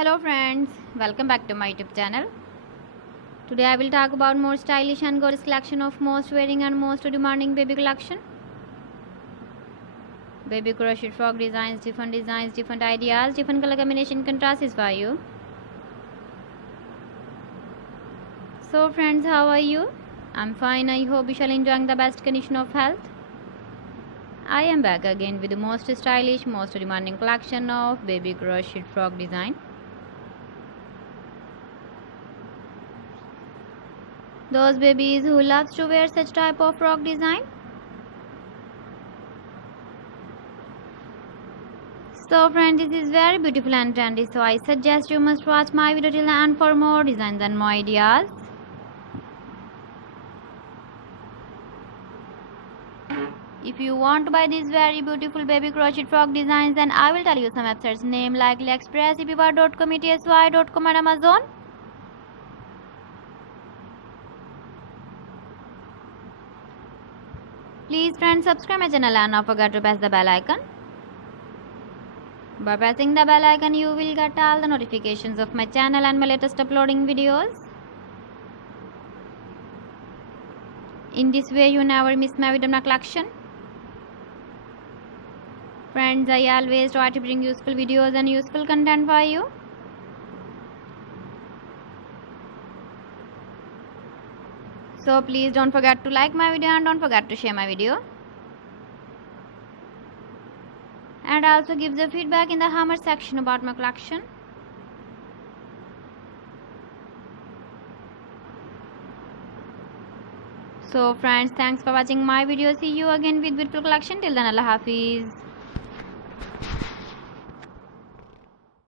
Hello friends, welcome back to my YouTube channel. Today I will talk about more stylish and gorgeous collection of most wearing and most demanding baby collection. Baby crochet frog designs, different ideas, different color combination contrasts for you. So friends, how are you? I'm fine. I hope you shall enjoy the best condition of health. I am back again with the most stylish, most demanding collection of baby crochet frog design. Those babies who loves to wear such type of frog design. So friends, this is very beautiful and trendy, so I suggest you must watch my video till the end for more designs and more ideas. If you want to buy these very beautiful baby crochet frog designs, then I will tell you some websites name like AliExpress, eBay.com, ETSY.com and Amazon. Please friends, subscribe my channel and don't forget to press the bell icon. By pressing the bell icon, you will get all the notifications of my channel and my latest uploading videos. In this way, you never miss my video collection. Friends, I always try to bring useful videos and useful content for you. So please don't forget to like my video and don't forget to share my video. And also give the feedback in the comment section about my collection. So friends, thanks for watching my video. See you again with beautiful collection. Till then, Allah Hafiz.